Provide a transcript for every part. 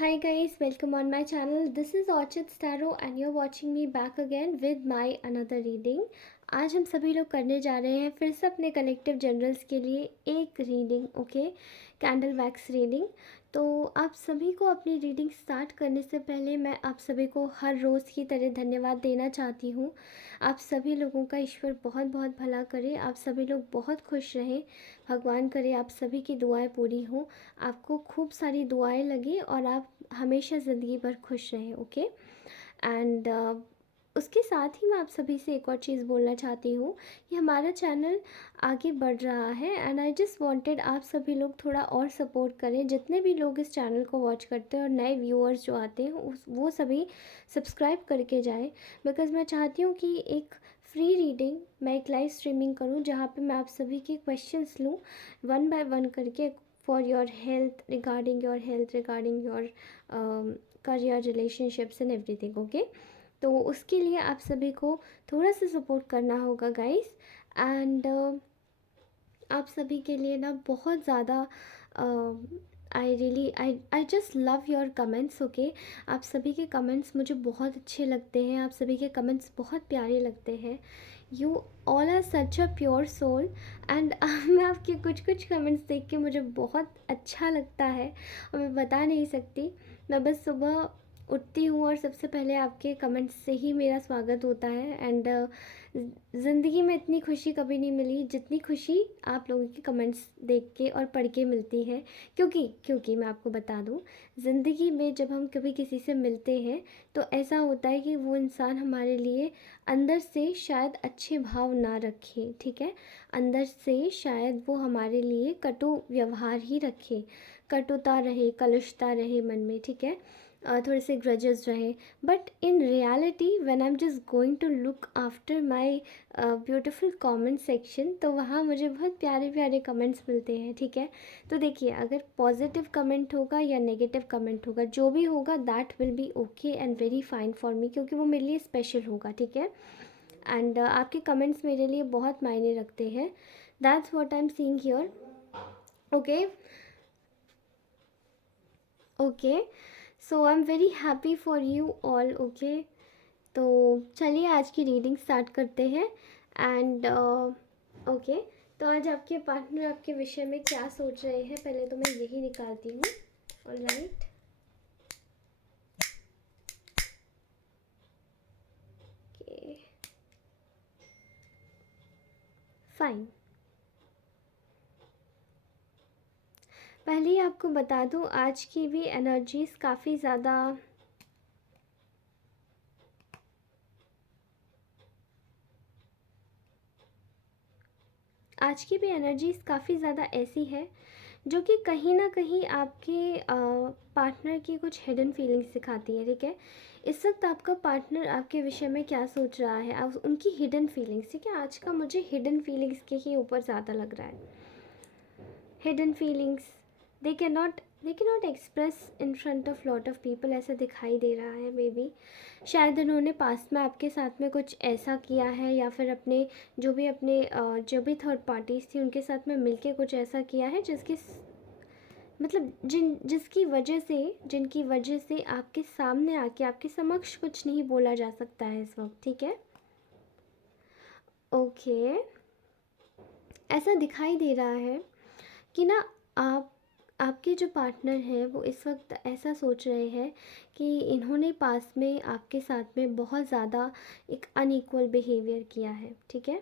Hi guys, welcome on my channel. This is Orchid Starro and you're watching me back again with my another reading. आज हम सभी लोग करने जा रहे हैं फिर से अपने कलेक्टिव जनरल्स के लिए एक reading, okay, candle wax reading. तो आप सभी को अपनी रीडिंग स्टार्ट करने से पहले मैं आप सभी को हर रोज़ की तरह धन्यवाद देना चाहती हूँ। आप सभी लोगों का ईश्वर बहुत बहुत भला करे, आप सभी लोग बहुत खुश रहें, भगवान करे आप सभी की दुआएं पूरी हों, आपको खूब सारी दुआएं लगी और आप हमेशा ज़िंदगी भर खुश रहें, ओके। एंड उसके साथ ही मैं आप सभी से एक और चीज़ बोलना चाहती हूँ कि हमारा चैनल आगे बढ़ रहा है एंड आई जस्ट वांटेड आप सभी लोग थोड़ा और सपोर्ट करें। जितने भी लोग इस चैनल को वॉच करते हैं और नए व्यूअर्स जो आते हैं वो सभी सब्सक्राइब करके जाएं, बिकॉज़ मैं चाहती हूँ कि एक फ्री रीडिंग मैं एक लाइव स्ट्रीमिंग करूँ जहाँ पे मैं आप सभी के क्वेश्चंस लूँ वन बाय वन करके for your health, regarding your career, relationships and everything, okay. तो उसके लिए आप सभी को थोड़ा सा सपोर्ट करना होगा गाइस। एंड आप सभी के लिए ना बहुत ज़्यादा I just love your comments, okay. आप सभी के कमेंट्स मुझे बहुत अच्छे लगते हैं, आप सभी के कमेंट्स बहुत प्यारे लगते हैं। You all are such a pure soul and मैं आपके कुछ कुछ कमेंट्स देख के मुझे बहुत अच्छा लगता है और मैं बता नहीं सकती। मैं बस सुबह उठती हूँ और सबसे पहले आपके कमेंट्स से ही मेरा स्वागत होता है। एंड ज़िंदगी में इतनी खुशी कभी नहीं मिली जितनी खुशी आप लोगों के कमेंट्स देख के और पढ़ के मिलती है। क्योंकि मैं आपको बता दूँ, ज़िंदगी में जब हम कभी किसी से मिलते हैं तो ऐसा होता है कि वो इंसान हमारे लिए अंदर से शायद अच्छे भाव ना रखे, ठीक है। अंदर से शायद वो हमारे लिए कटु व्यवहार ही रखे, कटुता रहे, कलुषता रहे मन में, ठीक है, थोड़े से ग्रजेस रहे। But in reality when I am just going to look after my beautiful comment section, तो वहाँ मुझे बहुत प्यारे प्यारे कमेंट्स मिलते हैं, ठीक है। तो देखिए, अगर पॉजिटिव कमेंट होगा या नेगेटिव कमेंट होगा, जो भी होगा that will be okay and very fine for me, क्योंकि वो मेरे लिए स्पेशल होगा, ठीक है। एंड आपके कमेंट्स मेरे लिए बहुत मायने रखते हैं। That's what I am seeing here, okay. Okay, so I am very happy for you all, okay. तो चलिए आज की रीडिंग स्टार्ट करते हैं। एंड ओके, तो आज आपके पार्टनर आपके विषय में क्या सोच रहे हैं, पहले तो मैं यही निकालती हूँ। Alright, okay, fine. पहले ही आपको बता दूँ, आज की भी एनर्जीज़ काफ़ी ज़्यादा काफ़ी ज़्यादा ऐसी है जो कि कहीं ना कहीं आपके पार्टनर की कुछ हिडन फीलिंग्स दिखाती है, ठीक है। इस वक्त आपका पार्टनर आपके विषय में क्या सोच रहा है, आप उनकी हिडन फीलिंग्स, ठीक है। आज का मुझे हिडन फीलिंग्स के ही ऊपर ज़्यादा लग रहा है। Hidden feelings, they can not express in front of lot of people, ऐसा दिखाई दे रहा है। मे बी शायद उन्होंने पास्ट में आपके साथ में कुछ ऐसा किया है, या फिर अपने जो भी थर्ड पार्टीज़ थी उनके साथ में मिलके कुछ ऐसा किया है मतलब जिनकी वजह से आपके सामने आके आपके समक्ष कुछ नहीं बोला जा सकता है इस वक्त, ठीक है। ओके, ऐसा दिखाई दे रहा है कि ना आप आपके जो पार्टनर हैं वो इस वक्त ऐसा सोच रहे हैं कि इन्होंने पास में आपके साथ में बहुत ज़्यादा एक अनइक्वल बिहेवियर किया है, ठीक है।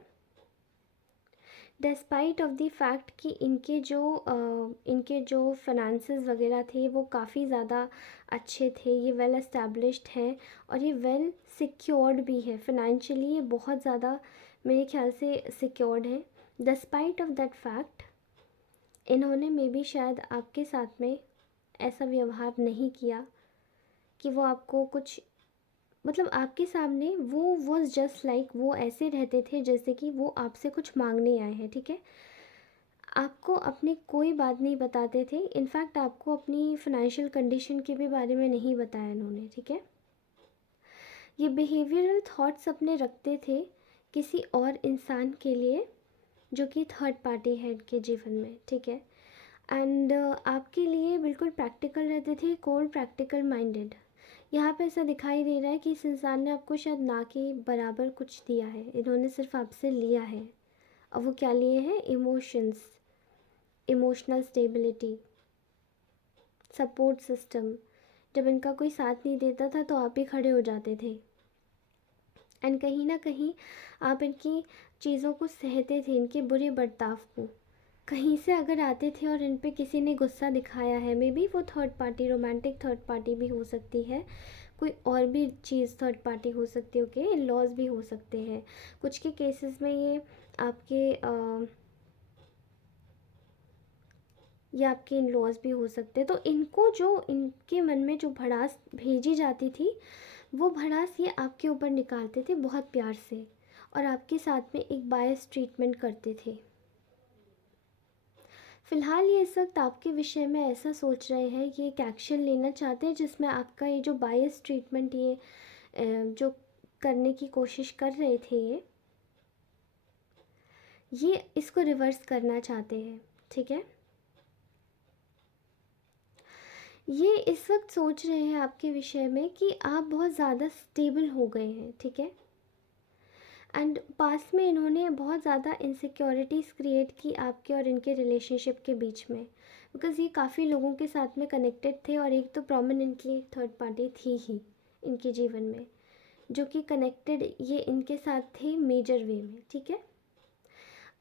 डिस्पाइट ऑफ द फैक्ट कि इनके जो फाइनेंसेस वगैरह थे वो काफ़ी ज़्यादा अच्छे थे, ये वेल एस्टैब्लिश्ड हैं और ये वेल सिक्योर्ड भी है फाइनेंशियली, ये बहुत ज़्यादा मेरे ख्याल से सिक्योर्ड है। डिस्पाइट ऑफ दैट फैक्ट इन्होंने मे बी शायद आपके साथ में ऐसा व्यवहार नहीं किया कि वो आपको कुछ, मतलब आपके सामने वो वॉज जस्ट लाइक, वो ऐसे रहते थे जैसे कि वो आपसे कुछ मांगने आए हैं, ठीक है। आपको अपनी कोई बात नहीं बताते थे, इनफैक्ट आपको अपनी फाइनेंशियल कंडीशन के भी बारे में नहीं बताया इन्होंने, ठीक है। ये बिहेवियरल थॉट्स अपने रखते थे किसी और इंसान के लिए जो कि थर्ड पार्टी है इनके जीवन में, ठीक है। एंड आपके लिए बिल्कुल प्रैक्टिकल रहते थे, कोल्ड प्रैक्टिकल माइंडेड। यहाँ पे ऐसा दिखाई दे रहा है कि इस इंसान ने आपको शायद ना के बराबर कुछ दिया है, इन्होंने सिर्फ आपसे लिया है। और वो क्या लिए हैं? Emotions, emotional stability, support system. जब इनका कोई साथ नहीं देता था तो आप भी खड़े हो जाते थे, एंड कहीं ना कहीं आप इनकी चीज़ों को सहते थे, इनके बुरे बर्ताव को। कहीं से अगर आते थे और इन पे किसी ने गुस्सा दिखाया है, मे बी वो third party, romantic third party भी हो सकती है, कोई और भी चीज़ थर्ड पार्टी हो सकती है, ओके, इन लॉज भी हो सकते हैं कुछ के केसेस में। ये आपके इन लॉज भी हो सकते हैं। तो इनको जो इनके मन में जो भड़ास भेजी जाती थी, वो भड़ास ये आपके ऊपर निकालते थे बहुत प्यार से, और आपके साथ में एक बायस ट्रीटमेंट करते थे। फ़िलहाल ये इस वक्त आपके विषय में ऐसा सोच रहे हैं, ये एक एक्शन लेना चाहते हैं जिसमें आपका ये जो बायस ट्रीटमेंट, ये जो करने की कोशिश कर रहे थे, ये इसको रिवर्स करना चाहते हैं, ठीक है। ये इस वक्त सोच रहे हैं आपके विषय में कि आप बहुत ज़्यादा स्टेबल हो गए हैं, ठीक है। एंड पास में इन्होंने बहुत ज़्यादा इनसिक्योरिटीज़ क्रिएट की आपके और इनके रिलेशनशिप के बीच में, बिकॉज़ ये काफ़ी लोगों के साथ में कनेक्टेड थे, और एक तो प्रोमिनेंटली थर्ड पार्टी थी ही इनके जीवन में, जो कि कनेक्टेड ये इनके साथ थे मेजर वे में, ठीक है।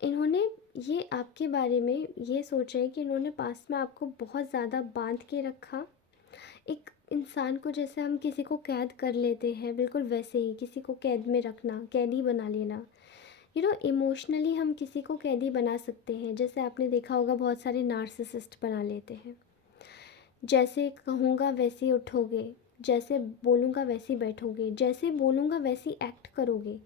इन्होंने ये आपके बारे में ये सोच रहे हैं कि इन्होंने पास में आपको बहुत ज़्यादा बांध के रखा, एक इंसान को जैसे हम किसी को कैद कर लेते हैं, बिल्कुल वैसे ही किसी को कैद में रखना, कैदी बना लेना। इमोशनली हम किसी को कैदी बना सकते हैं, जैसे आपने देखा होगा बहुत सारे नार्सिसिस्ट बना लेते हैं, जैसे कहूँगा वैसे ही उठोगे, जैसे बोलूँगा वैसे ही बैठोगे, जैसे बोलूँगा वैसे ही एक्ट करोगे।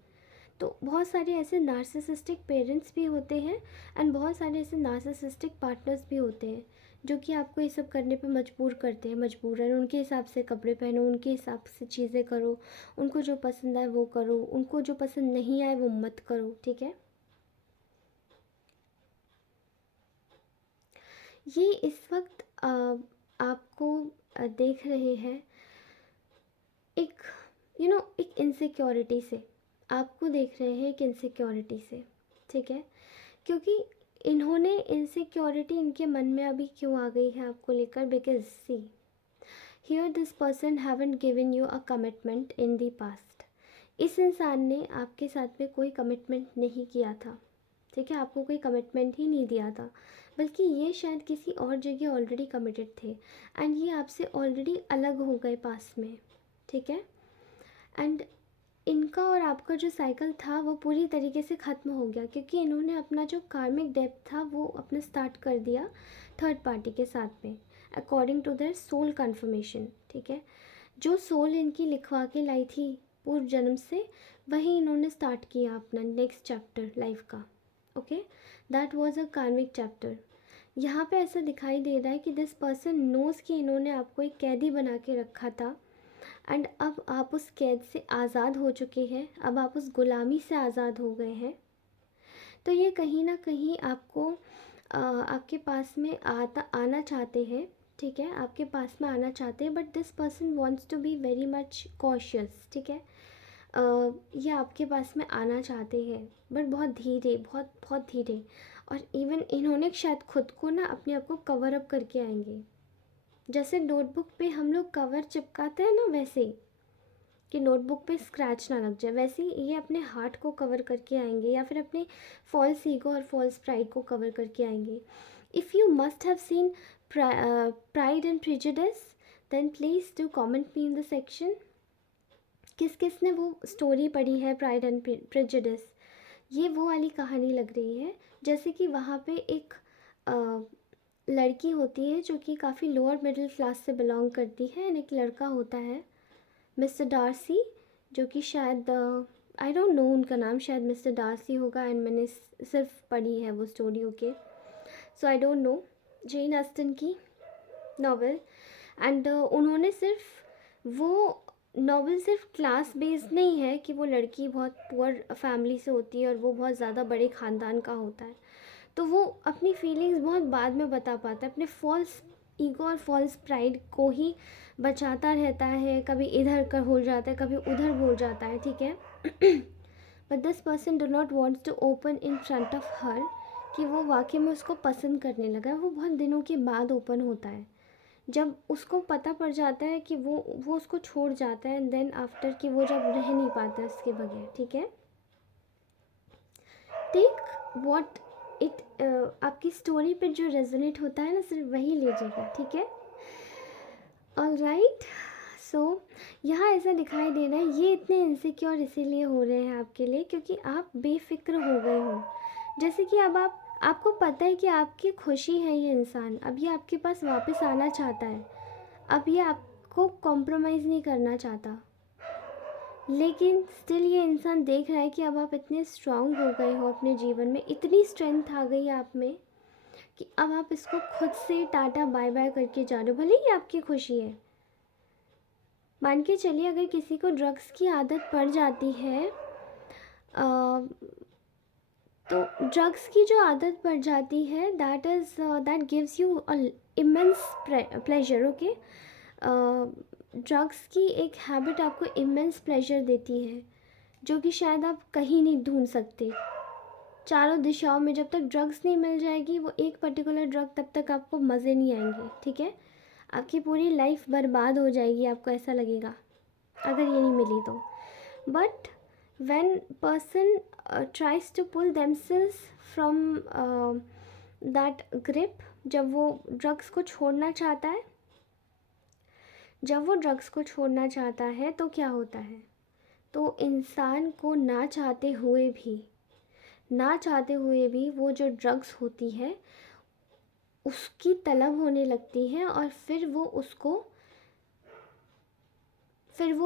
तो बहुत सारे ऐसे नार्सिसिस्टिक पेरेंट्स भी होते हैं, एंड बहुत सारे ऐसे नार्सिसिस्टिक पार्टनर्स भी होते हैं, जो कि आपको ये सब करने पे मजबूर करते हैं, मजबूरन उनके हिसाब से कपड़े पहनो, उनके हिसाब से चीज़ें करो, उनको जो पसंद आए वो करो, उनको जो पसंद नहीं आए वो मत करो, ठीक है। ये इस वक्त आपको देख रहे हैं एक एक इनसिक्योरिटी से, आपको देख रहे हैं एक इनसिक्योरिटी से, ठीक है। क्योंकि इन्होंने इनसिक्योरिटी इनके मन में अभी क्यों आ गई है आपको लेकर, because see here this person haven't given you a commitment in the past. इस इंसान ने आपके साथ में कोई कमिटमेंट नहीं किया था, ठीक है, आपको कोई कमिटमेंट ही नहीं दिया था, बल्कि ये शायद किसी और जगह ऑलरेडी कमिटेड थे, एंड ये आपसे ऑलरेडी अलग हो गए पास में, ठीक है। एंड इनका और आपका जो साइकिल था वो पूरी तरीके से ख़त्म हो गया, क्योंकि इन्होंने अपना जो कार्मिक डेप्थ था वो अपना स्टार्ट कर दिया थर्ड पार्टी के साथ में, according to their soul confirmation, ठीक है। जो सोल इनकी लिखवा के लाई थी पूर्व जन्म से, वही इन्होंने स्टार्ट किया अपना नेक्स्ट चैप्टर लाइफ का, ओके, दैट वाज अ कार्मिक चैप्टर। यहाँ पे ऐसा दिखाई दे रहा है कि दिस पर्सन नोज़ कि इन्होंने आपको एक कैदी बना के रखा था, एंड अब आप उस कैद से आज़ाद हो चुके हैं, अब आप उस गुलामी से आज़ाद हो गए हैं। तो ये कहीं ना कहीं आपको आपके पास में आना चाहते हैं, ठीक है, आपके पास में आना चाहते हैं, but this person wants to be very much cautious, ठीक है। ये आपके पास में आना चाहते हैं, बट बहुत धीरे, बहुत बहुत धीरे, और इवन इन्होंने शायद खुद को ना अपने आप को कवर अप करके आएंगे, जैसे नोटबुक पे हम लोग कवर चिपकाते हैं ना, वैसे ही कि नोटबुक पे स्क्रैच ना लग जाए, वैसे ही ये अपने हार्ट को कवर करके आएंगे, या फिर अपने फॉल्स ईगो और फॉल्स प्राइड को कवर करके आएंगे। If you must have seen Pride and Prejudice, then please do comment me in the section. किस किस ने वो स्टोरी पढ़ी है प्राइड एंड प्रेजुडिस। ये वो वाली कहानी लग रही है, जैसे कि वहाँ पे एक लड़की होती है जो कि काफ़ी लोअर मिडिल क्लास से बिलोंग करती है, एंड एक लड़का होता है मिस्टर डार्सी, जो कि शायद आई डोंट नो उनका नाम, शायद मिस्टर डार्सी होगा, एंड मैंने सिर्फ पढ़ी है वो story, okay, so I don't know, Jane Austen की नावल। एंड उन्होंने सिर्फ वो नावल सिर्फ क्लास बेस्ड नहीं है कि वो लड़की बहुत पुअर फैमिली से होती है और वो बहुत ज़्यादा बड़े ख़ानदान का होता है, तो वो अपनी फीलिंग्स बहुत बाद में बता पाता है, अपने फॉल्स ईगो और फॉल्स प्राइड को ही बचाता रहता है, कभी इधर का हो जाता है, कभी उधर हो जाता है, ठीक है। But this person do not wants to open in front of her कि वो वाकई में उसको पसंद करने लगा है। वो बहुत दिनों के बाद ओपन होता है, जब उसको पता पड़ जाता है कि वो उसको छोड़ जाता है, एंड देन आफ्टर कि वो जब रह नहीं पाता उसके बगैर, ठीक है। टेक वॉट इट, आपकी स्टोरी पे जो रेजोनेट होता है ना, सिर्फ वही लीजिएगा, ठीक है। ऑलराइट, सो यहाँ ऐसा दिखाई दे रहा है, ये इतने इनसिक्योर इसीलिए हो रहे हैं आपके लिए क्योंकि आप बेफिक्र हो गए हो। जैसे कि अब आपको पता है कि आपकी खुशी है ये इंसान, अब ये आपके पास वापस आना चाहता है, अब ये आपको कॉम्प्रोमाइज़ नहीं करना चाहता, लेकिन स्टिल ये इंसान देख रहा है कि अब आप इतने स्ट्रांग हो गए हो अपने जीवन में, इतनी स्ट्रेंथ आ गई आप में कि अब आप इसको खुद से टाटा बाय बाय करके जा रहे हो, भले ही आपकी खुशी है। मान के चलिए अगर किसी को ड्रग्स की आदत पड़ जाती है, तो ड्रग्स की जो आदत पड़ जाती है, that gives you immense pleasure, okay. Drugs की एक हैबिट आपको इमेंस प्लेजर देती है, जो कि शायद आप कहीं नहीं ढूंढ सकते चारों दिशाओं में। जब तक ड्रग्स नहीं मिल जाएगी वो एक पर्टिकुलर ड्रग, तब तक आपको मज़े नहीं आएंगे, ठीक है। आपकी पूरी लाइफ बर्बाद हो जाएगी, आपको ऐसा लगेगा अगर ये नहीं मिली तो। But when person tries to pull themselves from that grip, जब वो ड्रग्स को छोड़ना चाहता है, तो क्या होता है, तो इंसान को ना चाहते हुए भी वो जो ड्रग्स होती है उसकी तलब होने लगती है, और फिर वो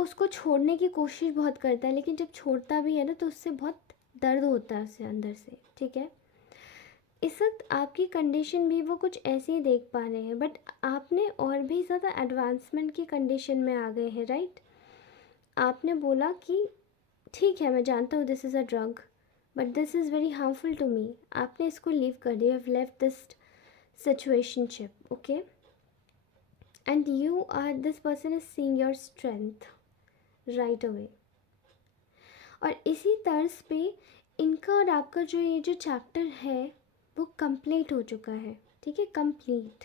उसको छोड़ने की कोशिश बहुत करता है, लेकिन जब छोड़ता भी है ना तो उससे बहुत दर्द होता है उससे अंदर से, ठीक है। इस वक्त आपकी कंडीशन भी वो कुछ ऐसे ही देख पा रहे हैं, बट आपने और भी ज़्यादा एडवांसमेंट की कंडीशन में आ गए हैं, राइट। आपने बोला कि ठीक है मैं जानता हूँ this is a drug, but this is very harmful to me. आपने इसको लीव कर दिया, have left this situationship, okay. And this person is seeing your strength right away. और इसी तर्ज पे इनका और आपका ये जो चैप्टर है वो कंप्लीट हो चुका है, ठीक है, complete.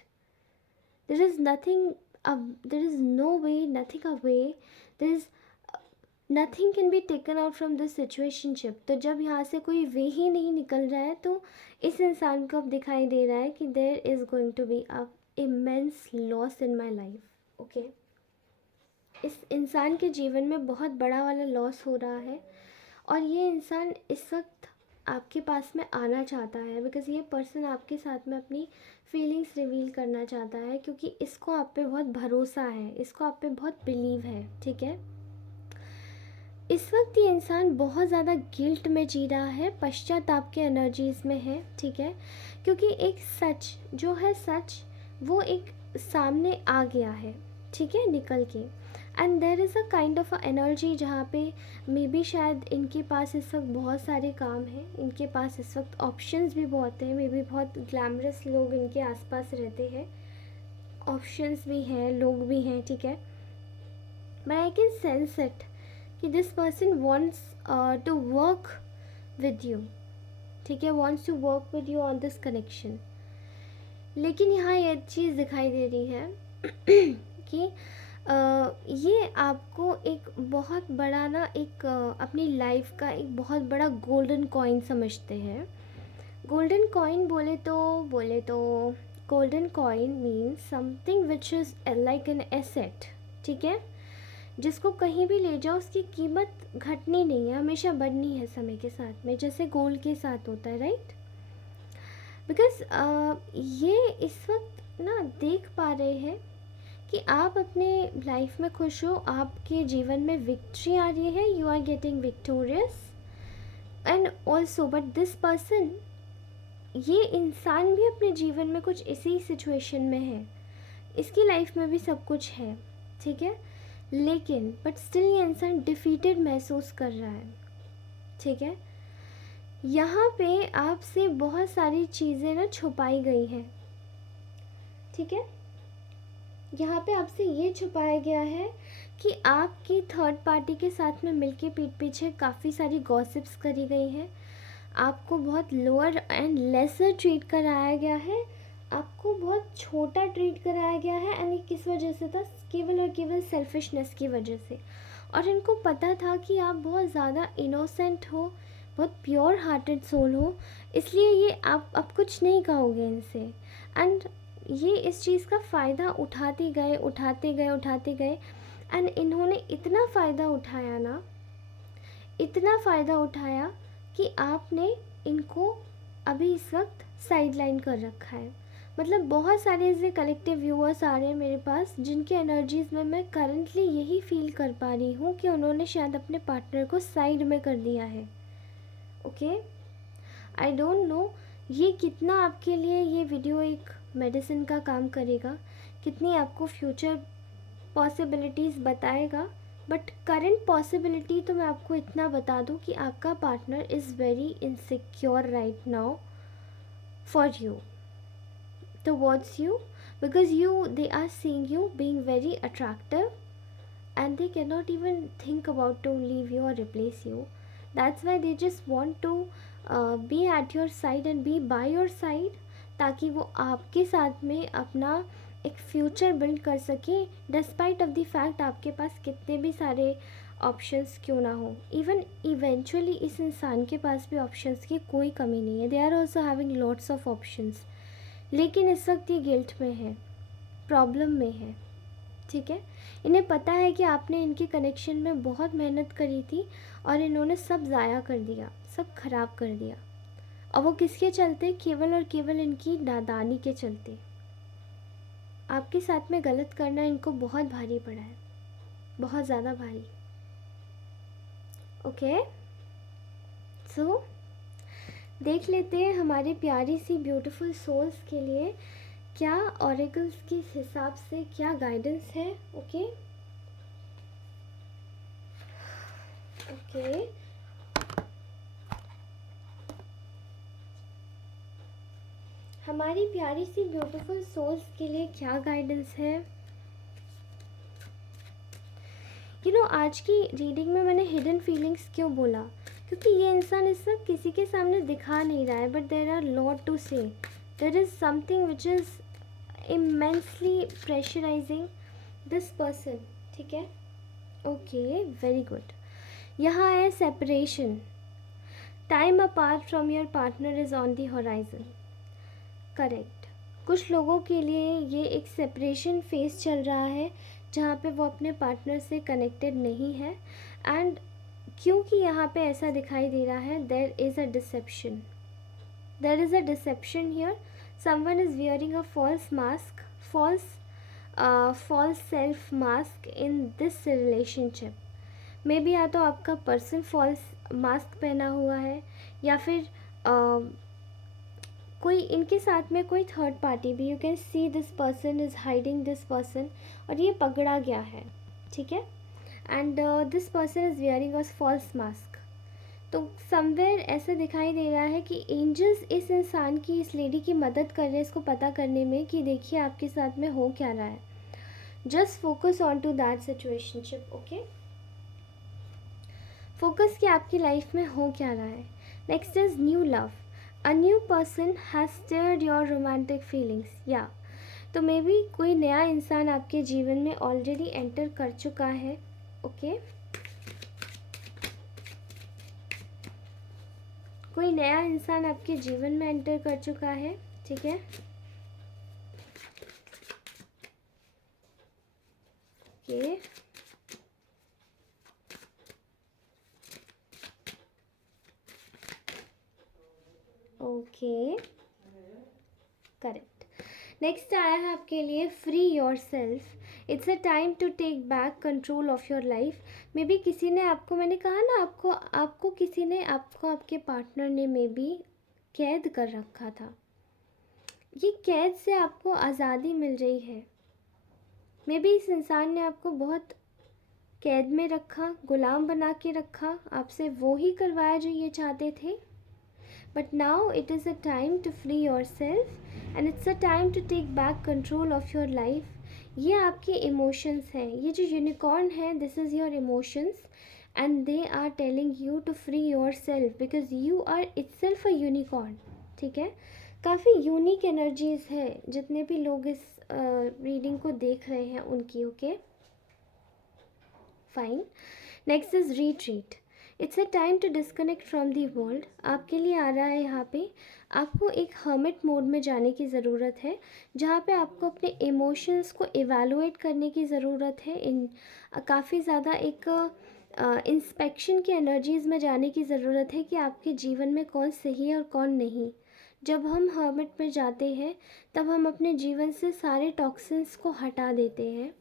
There is nothing, there is no way, nothing away, there is nothing can be taken out from this situationship. तो जब यहाँ से कोई वे ही नहीं निकल रहा है, तो इस इंसान को अब दिखाई दे रहा है कि there is going to be a immense loss in my life, okay. इस इंसान के जीवन में बहुत बड़ा वाला लॉस हो रहा है, और ये इंसान इस वक्त आपके पास में आना चाहता है, बिकॉज़ ये पर्सन आपके साथ में अपनी फीलिंग्स रिवील करना चाहता है, क्योंकि इसको आप पे बहुत भरोसा है, इसको आप पे बहुत बिलीव है, ठीक है। इस वक्त ये इंसान बहुत ज़्यादा गिल्ट में जी रहा है, पश्चाताप के एनर्जीज़ में है, ठीक है, क्योंकि एक सच जो है सच वो एक सामने आ गया है, ठीक है, निकल के। And there is a kind of a energy जहाँ पे मे बी शायद इनके पास इस वक्त बहुत सारे काम हैं, इनके पास इस वक्त ऑप्शंस भी बहुत हैं, मे बी बहुत ग्लैमरस लोग इनके आसपास रहते हैं, ऑप्शंस भी हैं, लोग भी हैं, ठीक है। But I can sense it कि this person wants to work with you, ठीक है, wants to work with you on this connection. लेकिन यहाँ ये चीज़ दिखाई दे रही है कि ये आपको एक बहुत बड़ा ना एक अपनी लाइफ का एक बहुत बड़ा गोल्डन कॉइन समझते हैं। गोल्डन कॉइन बोले तो golden coin means something which is like an asset, ठीक है, जिसको कहीं भी ले जाओ उसकी कीमत घटनी नहीं है, हमेशा बढ़नी है समय के साथ में, जैसे गोल्ड के साथ होता है, राइट। बिकॉज ये इस वक्त ना देख पा रहे हैं कि आप अपने लाइफ में खुश हो, आपके जीवन में विक्ट्री आ रही है, you are getting victorious. And also but this person, ये इंसान भी अपने जीवन में कुछ इसी सिचुएशन में है, इसकी लाइफ में भी सब कुछ है, ठीक है, लेकिन बट स्टिल ये इंसान डिफीटेड महसूस कर रहा है, ठीक है। यहाँ पे आपसे बहुत सारी चीज़ें ना छुपाई गई हैं, ठीक है। यहाँ पे आपसे ये छुपाया गया है कि आपकी थर्ड पार्टी के साथ में मिलके पीठ पीछे काफ़ी सारी गॉसिप्स करी गई हैं, आपको बहुत लोअर एंड लेसर ट्रीट कराया गया है, आपको बहुत छोटा ट्रीट कराया गया है। एंड ये किस वजह से था? केवल और केवल सेल्फिशनेस की वजह से। और इनको पता था कि आप बहुत ज़्यादा इनोसेंट हो, बहुत प्योर हार्टेड सोल हो, इसलिए ये आप अब कुछ नहीं कहोगे इनसे। एंड ये इस चीज़ का फ़ायदा उठाते गए उठाते गए उठाते गए। एंड इन्होंने इतना फ़ायदा उठाया ना, इतना फ़ायदा उठाया कि आपने इनको अभी इस वक्त साइडलाइन कर रखा है। मतलब बहुत सारे ऐसे कलेक्टिव व्यूअर्स आ रहे हैं मेरे पास जिनकी एनर्जीज़ में मैं करंटली यही फील कर पा रही हूँ कि उन्होंने शायद अपने पार्टनर को साइड में कर दिया है। ओके, आई डोंट नो ये कितना आपके लिए ये वीडियो एक मेडिसिन का काम करेगा, कितनी आपको फ्यूचर पॉसिबिलिटीज़ बताएगा। बट करंट पॉसिबिलिटी तो मैं आपको इतना बता दूं कि आपका partner is very insecure right now for you, towards you, because they are seeing you being very attractive and they cannot even think about to leave you or replace you. That's why they just want to be at your side and be by your side, ताकि वो आपके साथ में अपना एक future build कर सके, despite of the fact आपके पास कितने भी सारे ऑप्शंस क्यों ना हो। इवन इवेंचुअली इस इंसान के पास भी ऑप्शंस की कोई कमी नहीं है, they are also having lots of options. लेकिन इस वक्त ये गिल्ट में है, प्रॉब्लम में है, ठीक है। इन्हें पता है कि आपने इनके कनेक्शन में बहुत मेहनत करी थी और इन्होंने सब ज़ाया कर दिया, सब खराब कर दिया। और वो किसके चलते? केवल और केवल इनकी नादानी के चलते। आपके साथ में गलत करना इनको बहुत भारी पड़ा है, बहुत ज़्यादा भारी। ओके, सो देख लेते हैं हमारी प्यारी सी ब्यूटीफुल सोल्स के लिए क्या ऑरेकल्स के हिसाब से क्या गाइडेंस है। ओके ओके, हमारी प्यारी सी ब्यूटीफुल सोल्स के लिए क्या गाइडेंस है। आज की रीडिंग में मैंने हिडन फीलिंग्स क्यों बोला? क्योंकि ये इंसान इस वक्त किसी के सामने दिखा नहीं रहा है, but there are lot to say, there is something which is immensely pressurizing this person, ठीक है। Okay, very good. यहाँ है separation, time apart from your partner is on the horizon. Correct, कुछ लोगों के लिए ये एक सेपरेशन फेज चल रहा है जहाँ पे वो अपने पार्टनर से कनेक्टेड नहीं है। एंड क्योंकि यहाँ पे ऐसा दिखाई दे रहा है, there is a deception, there is a deception here. Someone is wearing a false mask, false self mask in this relationship. Maybe या तो आपका पर्सन फॉल्स मास्क पहना हुआ है, या फिर कोई इनके साथ में कोई थर्ड पार्टी भी, you can see this person is hiding this person, और ये पकड़ा गया है, ठीक है। And this person is wearing a false mask. तो समवेयर ऐसा दिखाई दे रहा है कि एंजल्स इस इंसान की, इस लेडी की मदद कर रहे हैं इसको पता करने में कि देखिए आपके साथ में हो क्या रहा है। Just focus on to that situationship, okay. Focus कि आपकी लाइफ में हो क्या रहा है। Next is new love, a new person has stirred your romantic feelings, या तो मे बी कोई नया इंसान आपके जीवन में ऑलरेडी एंटर कर चुका है, ओके। कोई नया इंसान आपके जीवन में एंटर कर चुका है, ठीक है। Okay, okay, correct. नेक्स्ट आया है आपके लिए free yourself, it's a time to take back control of your life. Maybe किसी ने आपको, मैंने कहा ना आपको किसी ने, आपको आपके पार्टनर ने मे बी कैद कर रखा था। ये कैद से आपको आज़ादी मिल रही है। मे बी इस इंसान ने आपको बहुत कैद में रखा, गुलाम बना के रखा, आपसे वो ही करवाया जो ये चाहते थे। but now it is a time to free yourself, and it's a time to take back control of your life. ये आपके इमोशंस हैं, ये जो यूनिकॉर्न है, this is your emotions, and they are telling you to free yourself because you are itself a unicorn. ठीक है, काफ़ी unique energies है जितने भी लोग इस रीडिंग को देख रहे हैं उनकी. Okay, fine. Next is retreat. It's a time to disconnect from the world. आपके लिए आ रहा है यहाँ पे, आपको एक हर्मिट मोड में जाने की ज़रूरत है, जहाँ पे आपको अपने इमोशंस को इवेलुएट करने की ज़रूरत है. इन काफ़ी ज़्यादा एक इंस्पेक्शन की एनर्जीज़ में जाने की ज़रूरत है कि आपके जीवन में कौन सही है और कौन नहीं. जब हम हर्मिट में जाते हैं तब हम अपने जीवन से सारे टॉक्सिन्स को हटा देते हैं,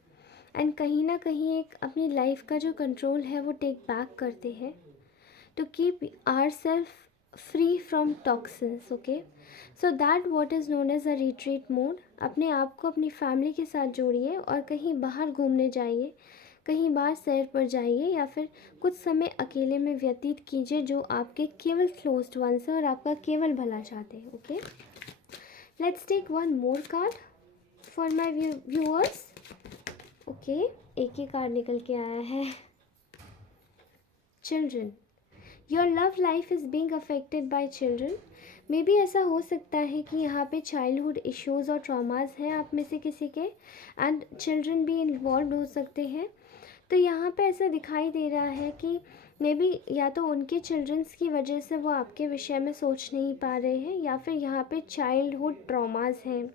एंड कहीं ना कहीं एक अपनी लाइफ का जो कंट्रोल है वो टेक बैक करते हैं to keep ourselves free from toxins. Okay, so that what is known as a retreat mode. अपने आप को अपनी फैमिली के साथ जोड़िए और कहीं बाहर घूमने जाइए, कहीं बाहर सैर पर जाइए, या फिर कुछ समय अकेले में व्यतीत कीजिए जो आपके केवल क्लोज्ड वंस हैं और आपका केवल भला चाहते हैं. Okay, let's take one more card for my viewers. Okay, एक ही कार्ड निकल के आया है. Children, your love life is being affected by children. Maybe ऐसा हो सकता है कि यहाँ पे चाइल्डहुड इश्यूज़ और ट्रॉमास हैं आप में से किसी के, एंड चिल्ड्रन भी इन्वॉल्व हो सकते हैं. तो यहाँ पे ऐसा दिखाई दे रहा है कि मे बी या तो उनके चिल्ड्रंस की वजह से वो आपके विषय में सोच नहीं पा रहे हैं, या फिर यहाँ पे चाइल्डहुड ट्रॉमास हैं.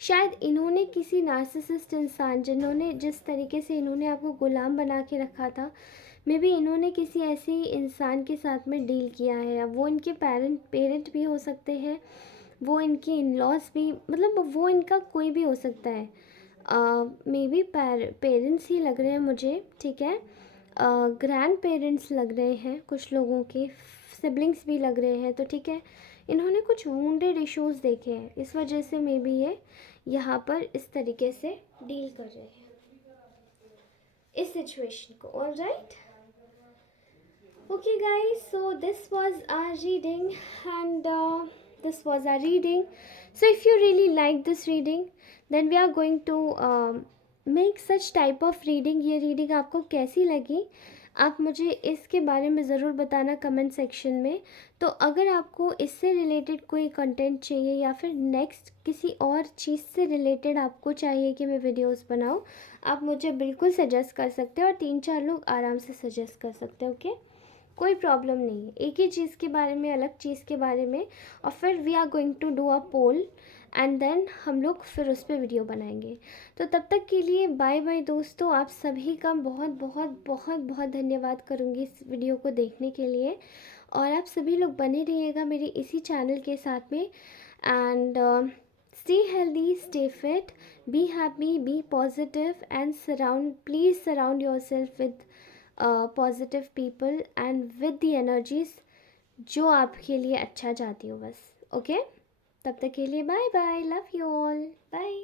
शायद इन्होंने किसी नार्सिसिस्ट इंसान, जिन्होंने जिस तरीके से इन्होंने आपको गुलाम बना के रखा था, मे बी इन्होंने किसी ऐसे इंसान के साथ में डील किया है. अब वो इनके पेरेंट भी हो सकते हैं, वो इनके इन लॉज भी, मतलब वो इनका कोई भी हो सकता है. मे बी पेरेंट्स ही लग रहे हैं मुझे. ठीक है, ग्रैंड पेरेंट्स लग रहे हैं, कुछ लोगों के सिबलिंग्स भी लग रहे हैं. तो ठीक है, इन्होंने कुछ वूंडेड इश्यूज़ देखे हैं, इस वजह से मे बी ये यहाँ पर इस तरीके से डील कर रहे हैं इस सिचुएशन को. All right, okay guys, so this was our reading, and this was our reading. So if you really like this reading, then we are going to make such type of reading. ये reading आपको कैसी लगी आप मुझे इसके बारे में ज़रूर बताना कमेंट सेक्शन में. तो अगर आपको इससे रिलेटेड कोई कंटेंट चाहिए, या फिर नेक्स्ट किसी और चीज़ से रिलेटेड आपको चाहिए कि मैं वीडियोस बनाऊँ, आप मुझे बिल्कुल सजेस्ट कर सकते हो, और 3-4 लोग आराम से सजेस्ट कर सकते हो. ओके, कोई प्रॉब्लम नहीं है. एक ही चीज़ के बारे में, अलग चीज़ के बारे में, और फिर we are going to do a poll, and then हम लोग फिर उस पर वीडियो बनाएंगे. तो तब तक के लिए बाय बाय दोस्तों. आप सभी का बहुत बहुत बहुत बहुत धन्यवाद करूँगी इस वीडियो को देखने के लिए, और आप सभी लोग बने रहिएगा मेरे इसी चैनल के साथ में. And stay healthy, stay fit, be happy, be positive, and please surround yourself with positive people and with the energies जो आपके लिए अच्छा चाहती हो बस. ओके, तब तक के लिए bye bye. Love you all. Bye.